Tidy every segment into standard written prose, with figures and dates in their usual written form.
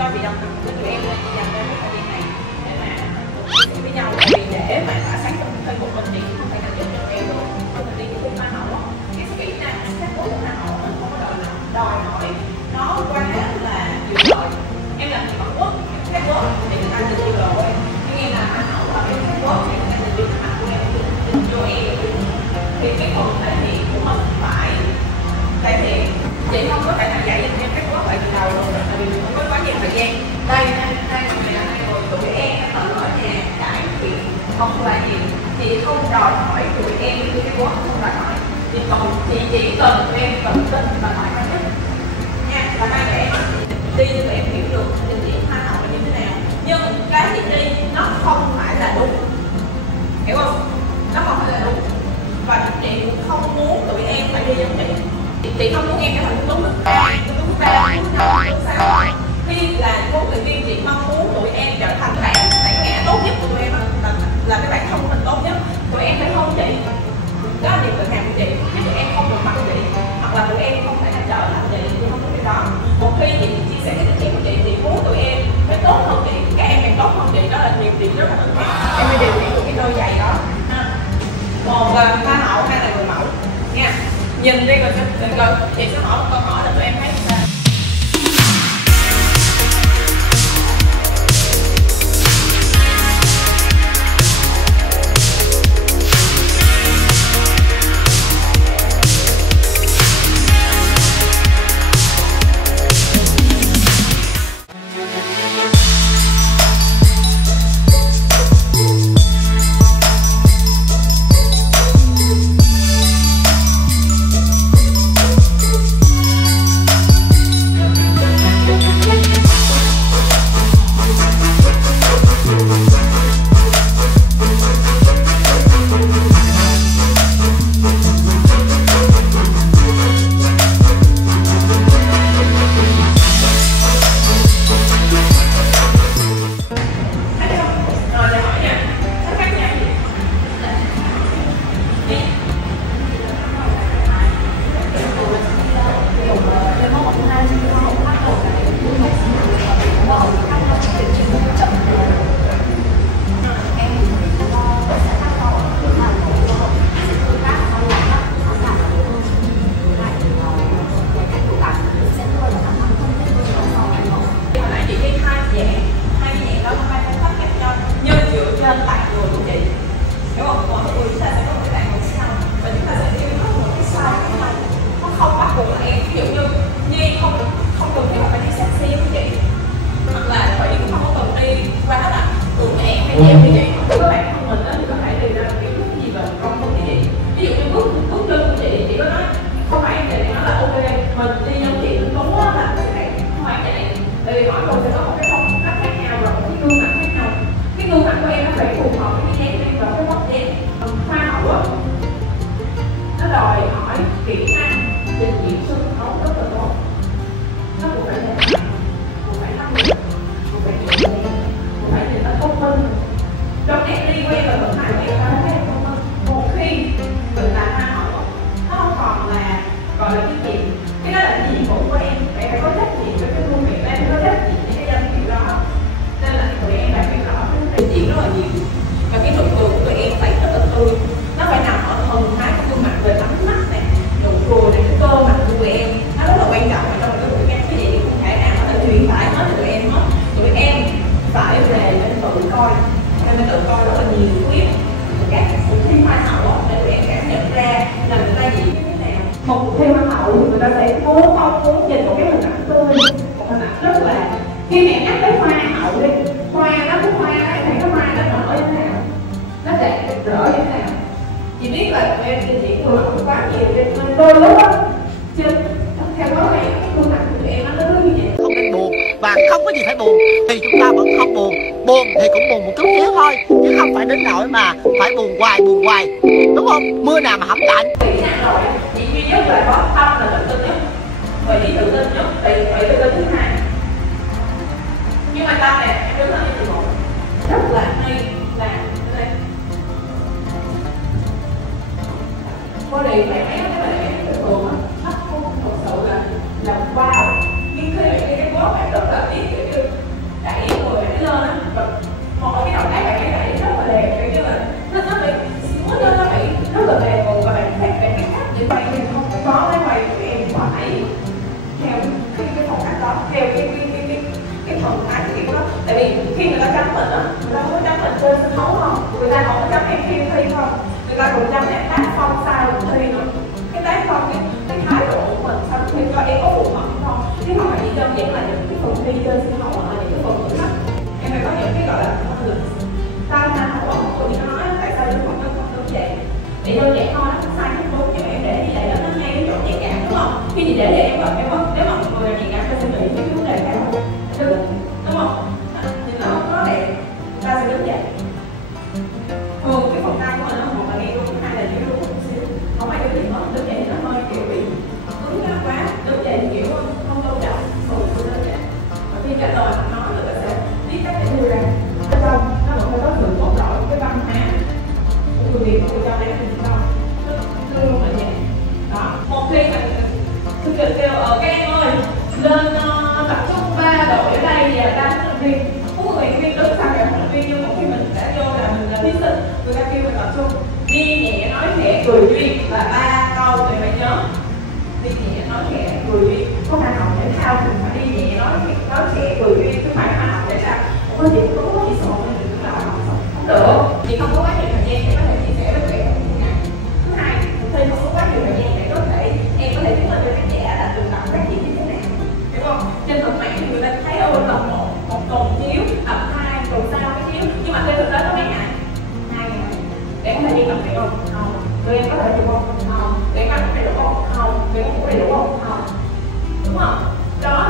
cho chị đồng hành với tụi em lên dành ra cái thời gian này để mà chia sẻ với nhau. Tại vì để mà tỏa sáng trong Facebook mình thì không phải là giúp cho em được. Cho mình đi với hoa hậu á, cái kỹ năng phát của hoa hậu mình không có đòi hỏi nó quá là nhiều lời. Em làm gì bằng quốc phát quốc thì người ta tự yêu rồi, tuy nhiên là hoa hậu ở cái phát quốc thì người ta tự yêu mặt của em cho em. Thì cái phần thể hiện của mình phải thể hiện, chị không có thể nào dạy cho em phát quốc lại từ đầu luôn, tại vì mình không có quá nhiều thời gian. Đây rồi tụi em tự ở nhà trải nghiệm không là gì, chị không đòi hỏi tụi em như cái quốc, không đòi hỏi, chị chỉ cần tụi em tự tin và thoải mái nhất nha, là hai tụi em đi cho tụi em hiểu được trình diễn hoa hậu là như thế nào. Nhưng cái chị đi nó không phải là đúng, hiểu không? Nó không phải là đúng, và chị cũng không muốn tụi em phải đi giống chị không muốn em trở thành đúng nước ra, đúng sao. Khi là huấn luyện viên, chị mong muốn tụi em trở thành bản ngã tốt nhất của tụi em, là cái bản thân của mình tốt nhất. Tụi em phải không chị, đó là niềm tự hào của chị, chứ tụi em không được bằng chị, hoặc là tụi em không thể nào trở thành chị không có cái đó. Một khi chị chia sẻ cái kinh nghiệm của chị muốn tụi em phải tốt hơn chị, các em càng tốt hơn chị, đó là niềm rất là cần thiết. Em phải điều khiển được cái đôi giày đó. Một là hoa hậu, hai là người mẫu nha. Nhìn đi rồi chị sẽ hỏi một câu hỏi để tụi em thấy sao. Một cuộc thi hoa hậu thì người ta sẽ mong muốn nhìn một cái hình ảnh tươi, một hình ảnh rất là, khi mẹ nhắc tới hoa hậu đi, hoa nó có hoa đó, em thấy cái hoa nó nở như thế nào, nó đẹp rỡ như thế nào. Chị biết là tụi em trình diễn hoa hậu quá nhiều nên đôi lúc á, chứ theo đó này cái khuôn mặt của tụi em nó như vậy. Không nên buồn và không có gì phải buồn, thì chúng ta vẫn không buồn, buồn thì cũng buồn một chút xíu thôi, chứ không phải đến nỗi mà phải buồn hoài, đúng không? Mưa nào mà hỏng lạnh. Kỹ năng rồi, chị duy nhất là có tâm là tự tin nhất, và chị tự tin nhất thì phải tự tin thứ hai. Nhưng mà tâm này em đứng lên như chị một rất là hay là đây. Cô đi phải thấy cái bài vẽ thường thường á, nó không thật sự là wow. Nhưng khi mà cái bó bạn rất là biết kiểu như mình á, người ta không có chấm mình trên sân khấu không, người ta không có chấm em phim thi không, người ta cũng chấm em tác phong sao thi nữa. Cái tác phong, cái thái độ của mình sau khi coi em có phù hợp không, chứ không phải chỉ đơn giản là những cái phần thi trên sân khấu hoặc là những cái phần thử thách. Em phải có những cái gọi là năng lực tai năng hoặc là một cô chỉ nói tại sao những phần nó không đơn giản, để đơn giản thôi, nó sai không đúng, nhưng mà em để như vậy nó ngay cái chỗ nhạy cảm đúng không? Khi gì để em mà nếu mà một người nhạy cảm sẽ nghĩ cái vấn đề khác đúng không? Thì nó không có đẹp, ta sẽ đứng dậy. Thường cái phần tay của mình nó một là nghe đúng, hai là hiểu đúng một xíu, không phải cái gì nó đứng dậy nó hơi kiểu bị cứng nhắc quá, đứng dậy kiểu không tôn trọng, thường tôi đơn giản. Và khi trả lời mình nói người ta sẽ biết cách để đưa ra. Trong nó vẫn phải có sự cốt lõi cái văn hóa của người Việt, của trong đây thì không, luôn luôn là vậy. Đó, một khi mình tôi kêu ở các em ơi lên tập trung 3 đội ở đây và 3 huấn luyện viên, có người huấn luyện viên đứng sau cả huấn luyện viên, nhưng một khi mình đã vô là mình là thí sinh, người ta kêu mình tập trung đi nhẹ nói nhẹ cười duyên là 3 câu thì phải nhớ. Đi nhẹ nói nhẹ cười duyên, có phải học thể thao thì phải đi nhẹ nói nhẹ cười duyên, chứ phải học để sao không có gì không có gì sổ mình đừng là học không được, vì không có quá nhiều thời gian để có thể chia sẻ với các em một ngày. Thứ hai, khi không có quá nhiều thời gian để có thể em có thể chứng minh cho khán giả là tự tập phát triển như thế nào, hiểu không? Trên thực mạng thì người ta thấy tập một tuần chiếu, tập 2 tuần sau mới chiếu, nhưng mà trên thực tế nó mấy ngày? 2 ngày. Để có thể đi tập được không? Không. Tụi em có thể được không? Không. Để có thể được không? Không. Để có thể được không? Không. Đúng không? Đó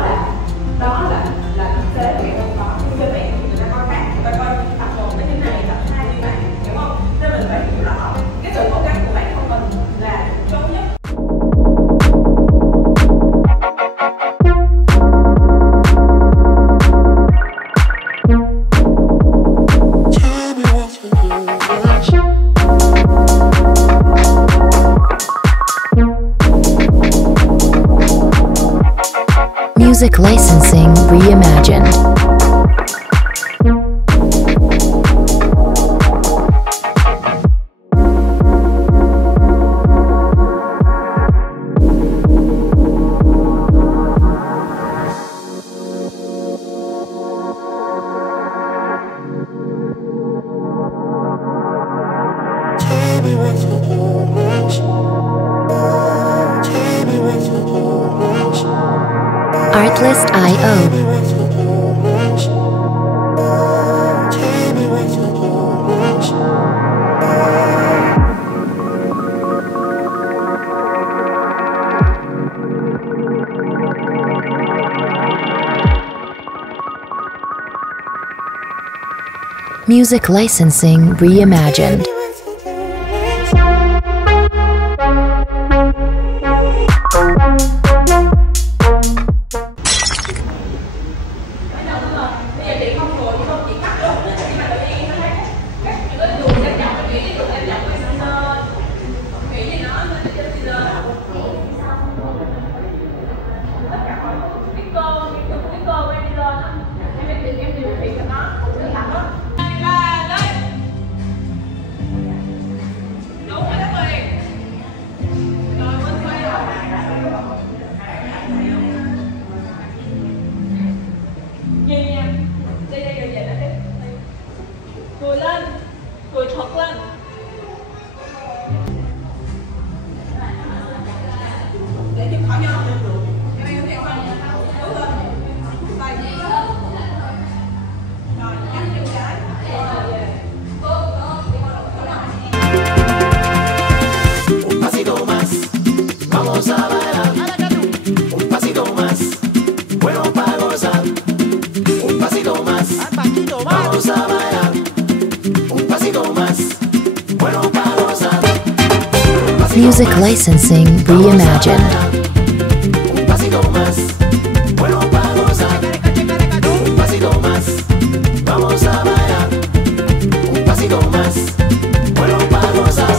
là thực tế của em không có. Nhưng trên mạng thì người ta coi khác, người ta coi tập 1 tới như này, tập 2 như này, hiểu không? Nên mình phải hiểu rõ cái sự cố gắng của bản thân mình là tốt nhất. Music licensing reimagined. Artlist.io. Music licensing reimagined. Cười lên, cười thật lên. Để chụp khỏi nhau. Cái này có thể không? Đúng rồi. Tay. Rồi, nhắc chân trái. Un pasito más, vamos a bailar. Un pasito más, bueno para gozar. Un pasito más, vamos a bailar. Un pasito más, bueno para gozar. Music licensing reimagined. Un pasito más, bueno para gozar. Un pasito más, vamos a bailar. Un pasito más, bueno para gozar.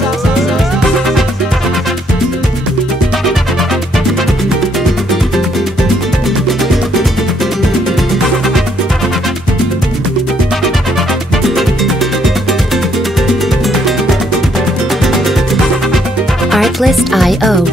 Artlist.io.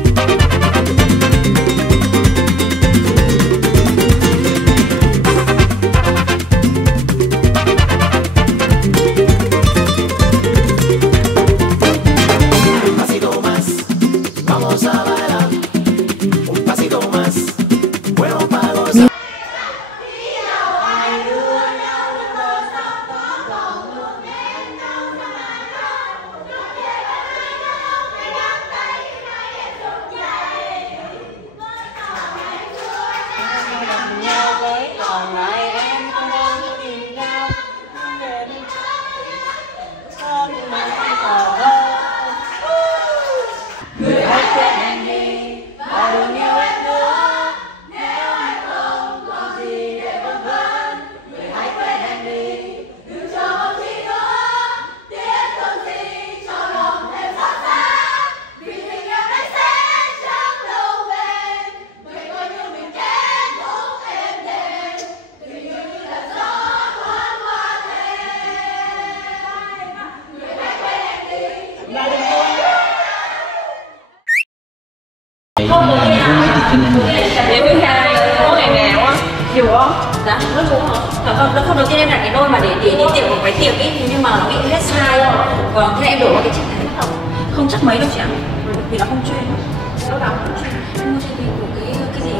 hả? Nó luôn hả? Nó không, đầu tiên em đặt cái đôi mà để đi tiệc một cái tiệc ý, nhưng mà nó bị hết size rồi. Còn thế em đổi qua cái chiếc này không chắc mấy đâu chị ạ, vì nó không chuyên. Nó đóng không chuyên. Em mua chuyên của cái gì?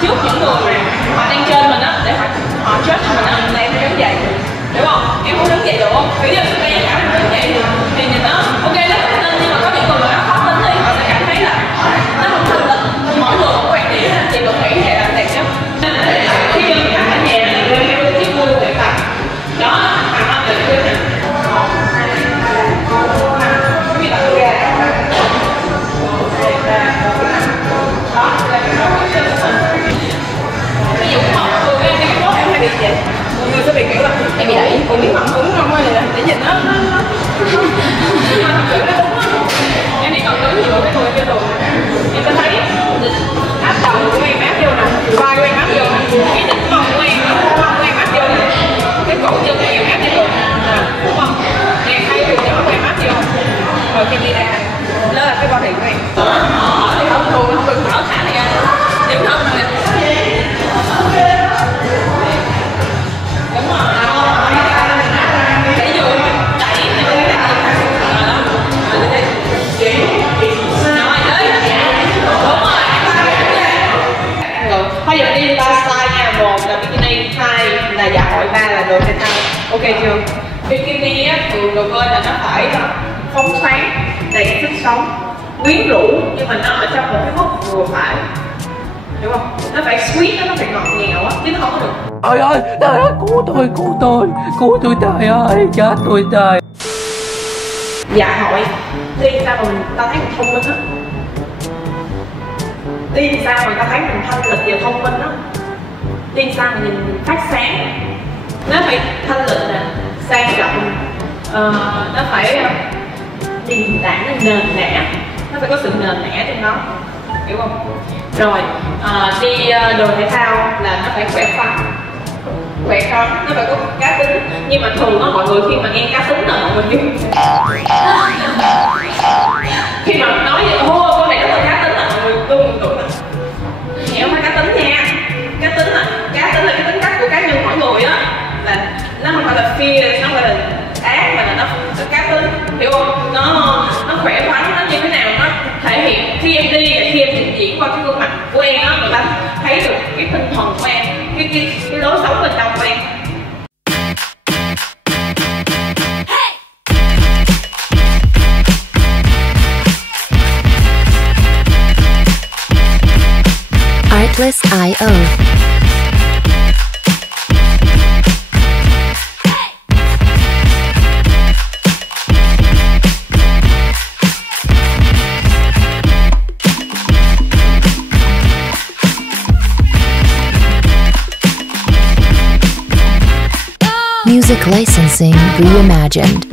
Trước những người mà họ đang trên mình á, để họ judge mình á, là em phải đứng dậy, hiểu không? Em không đứng dậy được không? Ví dụ bây giờ em đứng dậy thì nhìn nó ok, nó tự tin, nhưng mà có những người mà nó khó tính thì họ sẽ cảm thấy là nó không tự tin. Mỗi người một quan điểm thì mình nghĩ vậy là đẹp nhất. Khi chân thẳng ở nhà thì lên cái chiếc môi luyện tập đó, thẳng áp lực lên nè. 1, 2, 3, 4, 5. Cái gì tập ra? 1, 2, 3, 4, 5. Đó, là cái đó cái chân của mình. Ví dụ mà thường em đi cái mốt em hay bị vậy, mọi người sẽ bị kiểu là em bị đẩy, còn miếng mặn cũng không ơi là để nhìn nó nhưng mà thật sự nó đúng á. Em đi còn đứng nhiều cái người kia thường em sẽ thấy áp đầu của em áp vô nè, vai của em áp vô nè, cái đỉnh mông của em áp vô nè, cái cổ chân của em áp vô nè, đúng không? Thì em thấy đường nhỏ của em áp vô rồi khi em đi ra đó là cái body của em thì không thường không được thở thả này ra điểm không nè. Đúng rồi, để vừa mình đẩy thì mình đẩy rồi đấy, đúng rồi. Bây giờ đi ba style nha, 1 là bikini, 2 là dạ hội, 3 là đồ thể thao, ok chưa? Bikini á, thường đồ bơi là nó phải phóng khoáng, đầy sức sống, quyến rũ, nhưng mà nó ở trong một cái mức vừa phải, hiểu không? Nó phải sweet, nó phải ngọt ngào á, chứ nó không có được. Trời ơi, cứu tôi trời ơi, chết tôi trời. Dạ hội, đi sao mà ta thấy mình thông minh á, đi sao mà ta thấy mình thanh lịch và thông minh á, đi sao mà nhìn mình phát sáng. Nó phải thanh lịch nè, sang trọng, nó phải điềm tản, nền nã, nó phải có sự nền nã trong đó, hiểu không? Rồi đi đồ thể thao là nó phải khỏe khoắn, nó phải có cá tính, nhưng mà thường á mọi người khi mà nghe cá tính là mọi người vui. Khi mà nói vậy, ô con này rất là cá tính là mọi người luôn tưởng là hiểu không? Cá tính nha, cá tính là cái tính cách của cá nhân mỗi người á, là nó không phải là fear, nó không phải là ác, mà là nó cá tính, hiểu không? Nó khỏe khoắn, nó như thế nào nó thể hiện khi em đi, khi em trình diễn qua cái gương mặt của em á, người ta thấy được cái tinh thần của em, cái lối sống bên trong của em. Artlist.io. Music licensing reimagined.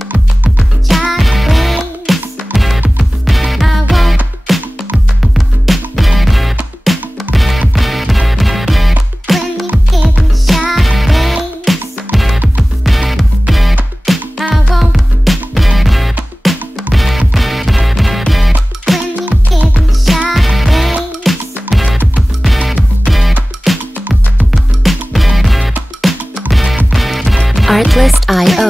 Artlist.io.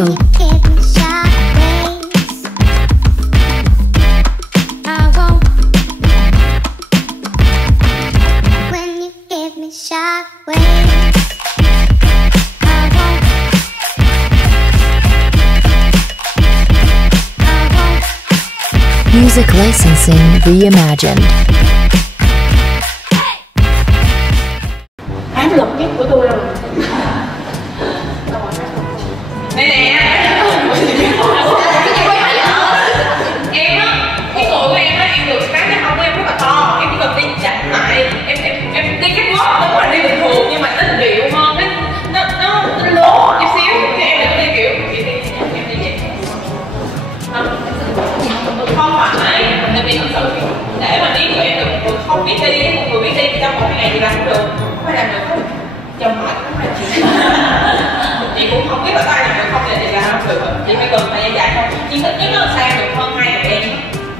When you give me shockwaves, I won't Music licensing reimagined. áp lực nhất của tôi rồi. Đây nè. Em á, cái cổ của em á, em được cái hông của em rất là to, em chỉ cần đi chậm lại, em đi cái gót đúng là đi bình thường nhưng mà nó điệu hơn, nó lố chút xíu, thì em đừng có đi kiểu em đi vậy. Không phải, tại vì thật sự để mà biết tụi em được một người không biết đi, một người biết đi trong 1-2 ngày thì làm không được, phải làm được hết. Chồng mệt cũng là chị cũng không biết là ai làm được không để chị làm không được, chị phải cần thời gian dài thôi. Chị thích nhất là sang được hơn 2 ngày em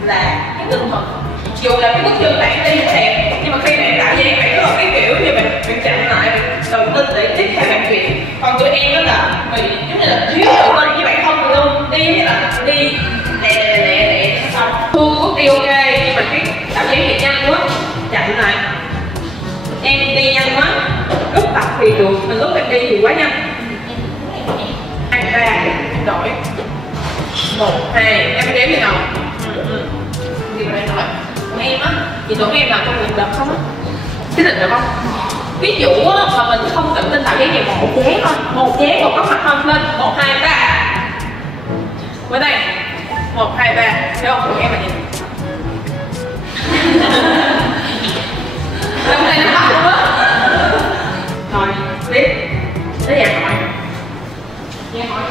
là cái tinh thần. Dù là cái bước chân bạn đi đẹp nhưng mà khi bạn tạo dây bạn có cái kiểu như bạn chậm lại, bạn tự tin để tiếp theo bạn chuyện. Còn tụi em đó là vì giống như là thiếu tự tin với bản thân tụi luôn, đi như là đi lẹ xong thu bước đi ok nhưng mà cái tạo dây thì nhanh quá, chậm lại. Em đi nhanh quá, lúc tập thì được, mình lúc em đi thì quá nhanh. 2, 3, em đổi 1, 2, em đếm đi nào. Đi vào đây nói của em á, chị tưởng em làm công việc đập không á? Cái định được không? Ví dụ á, mà mình không tự tin tạo giấy thì một dáng thôi, một dáng một góc mặt không lên 1, 2, 3. Với đây 1, 2, 3, thấy không? Của em là gì? Trong đây nó bắt luôn á. Rồi, tiếp. Tới nhà hỏi. Nhà hỏi.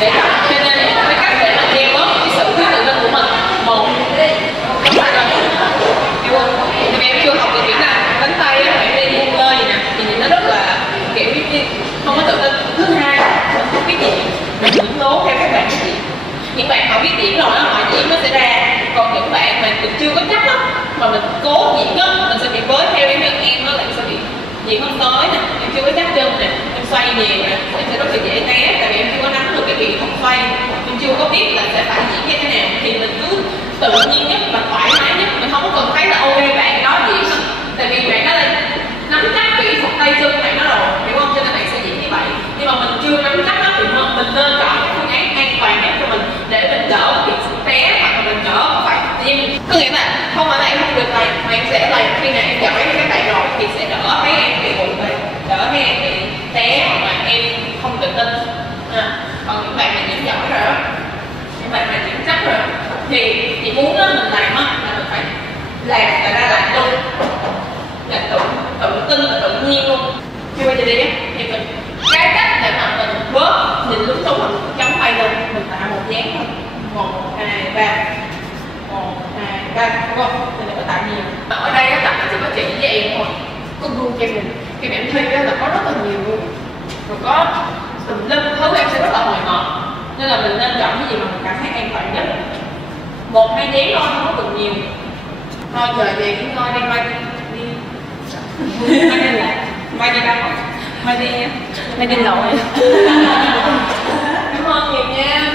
để tập. Cho nên cái cách để mà che bớt cái sự thiếu tự tin của mình, một không phải là hiểu không? Thì em chưa học được kỹ năng đánh tay á, phải đi buông lơi gì nè, thì nhìn nó rất là kiểu như không có tự tin. Thứ hai, mình không biết diễn, mình diễn tố theo các bạn diễn. Những bạn họ biết diễn rồi đó, họ diễn nó sẽ ra. Còn những bạn mà mình chưa có chắc lắm mà mình cố diễn á, mình sẽ bị bới theo em á, là sẽ bị diễn không tới nè, em chưa có chắc chân nè, em xoay nhiều nè, em sẽ rất là dễ té, tại vì em chưa có nắm được cái kỹ thuật xoay, em chưa có biết là sẽ phải diễn như thế nào, thì mình cứ tự nhiên nhất và thoải mái nhất, mình không có cần thấy là ok bạn đó diễn, tại vì bạn đó là nắm chắc kỹ thuật tay chân bạn đó rồi, hiểu không? Cho nên bạn sẽ diễn như vậy. Nhưng mà mình chưa nắm chắc đó thì mình nên chọn cái phương án an toàn nhất cho mình để mình đỡ bị té, hoặc là mình đỡ phải nhưng có nghĩa là không phải là em không được lầy mà em sẽ lầy khi nào em giỏi các bạn rồi thì sẽ đỡ thấy em bị bụi về, đỡ thấy em bị té hoặc là em không tự tin. Còn những bạn mà diễn giỏi rồi đó, những bạn mà diễn chắc rồi thì chị muốn đó, mình làm á là mình phải làm là ra làm luôn, là tự tin là tự nhiên luôn. Chưa bao giờ đi á thì mình cái cách để mà mình bớt nhìn lúng túng, mình chống tay lên, mình tạo một dáng thôi, 1, 2, 3, 1, 2, 3, đúng không? Mình đừng có tạo nhiều. Ở đây á tập là chỉ có chị với em thôi, có gương cho mình. Khi mà em thi á là có rất là nhiều luôn, rồi có tùm lum thứ em sẽ rất là hồi hộp, nên là mình nên chọn cái gì mà mình cảm thấy an toàn nhất. 1, 2 dáng thôi, không có cần nhiều. Thôi giờ về cũng coi đi, mai đi mai đi là mai đi đâu? Mai đi lội. Cảm ơn nhiều nha.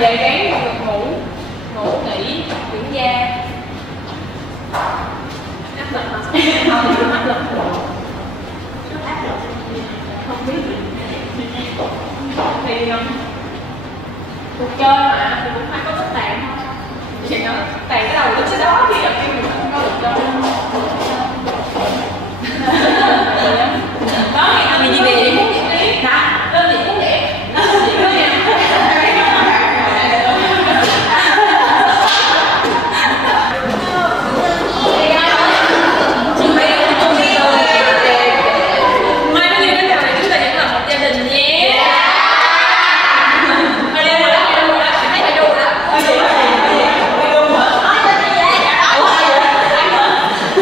Về ráng được ngủ nghỉ dưỡng da. Áp lực hả? Không áp lực. Không biết thì cuộc chơi mà thì cũng phải có thích tàn thôi. Chị nói tàn cái đầu lúc đó thì là khi mình không có được chơi. Đó thì đi về vậy muốn diễn lý. Hả? Lên diễn muốn vậy. Diễn đó nha.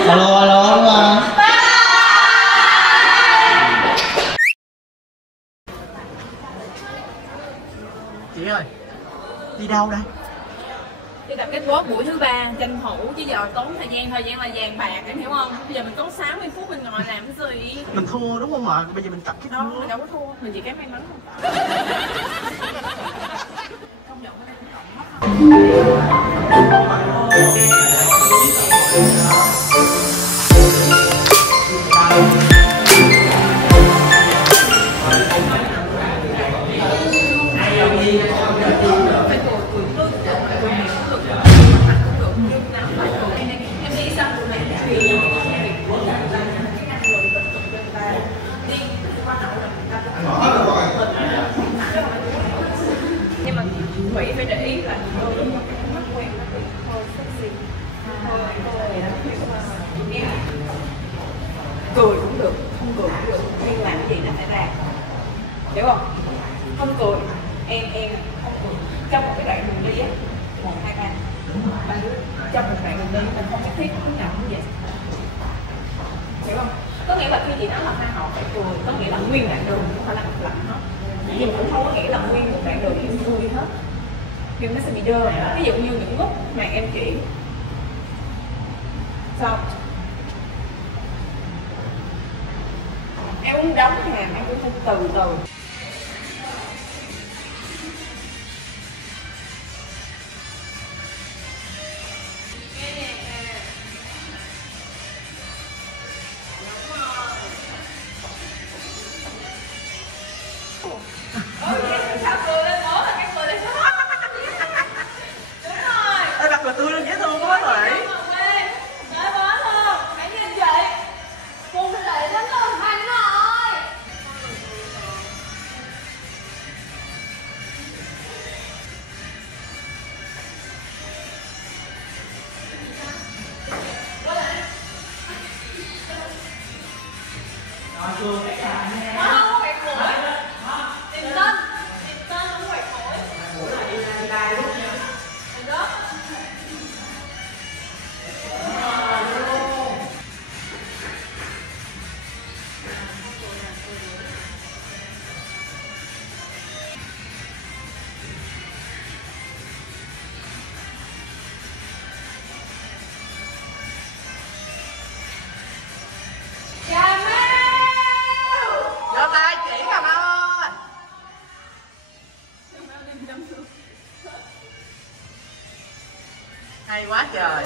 Alo đúng không? Chị ơi, đi đâu đây? Đi tập catwalk buổi thứ 3 tranh thủ chứ giờ tốn thời gian là vàng bạc, em hiểu không? Bây giờ mình có 60 phút mình ngồi làm cái gì? Mình thua đúng không ạ? Bây giờ mình tập cái Đâu, mình đâu có thua, mình chỉ cái may mắn không? Công nhận cái này cũng cộng mất không? Nhưng mà Thủy phải để ý là đôi lúc cái mắt quen nó bị hơi sexy, hơi cười cũng được, không cười cũng được, nhưng làm cái gì nó phải ra, hiểu không? Không cười, em không cười trong một cái đoạn đường đi á, 1, 2, 3, 3 đứa trong một đoạn đường đi mình không nhất thiết lúc nào cũng vậy, hiểu không? Có nghĩa là khi chị nói là hai họ phải cười, có nghĩa là nguyên đoạn đường không phải là một lần hết, nhưng cũng không có nghĩa là nguyên một đoạn đường em vui hết, nhưng nó sẽ bị đơ. Ví dụ như những lúc mà em chuyển xong em muốn đóng hàm em cũng phải từ từ. Không, quẹt mũi. Tìm tên. Tìm tên không quẹt mũi. Tìm đó. Giơ tay chỉ Cà Mau ơi. Hay quá trời.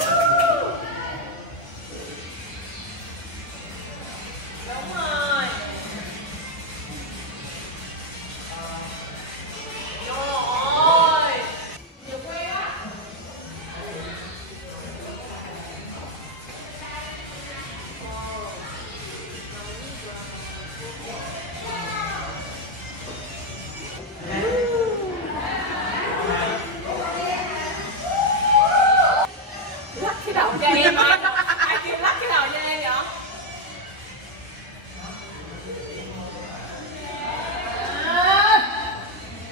Đúng rồi. Rồi. Nhiều que á. Lắc cái đầu cho em ơi. Ai kêu lắc cái đầu cho em vậy?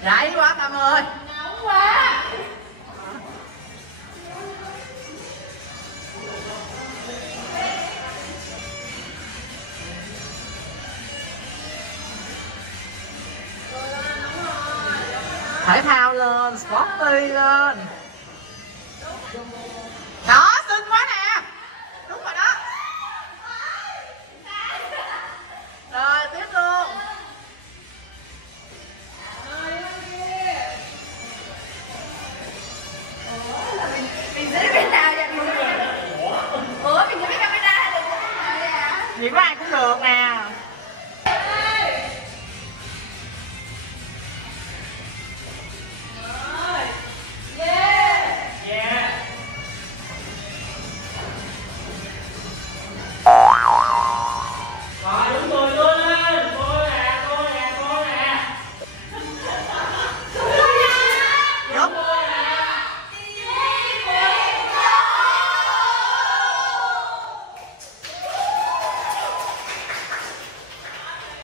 Rải quá Tâm ơi. Nóng quá. Thể thao lên, sporty lên.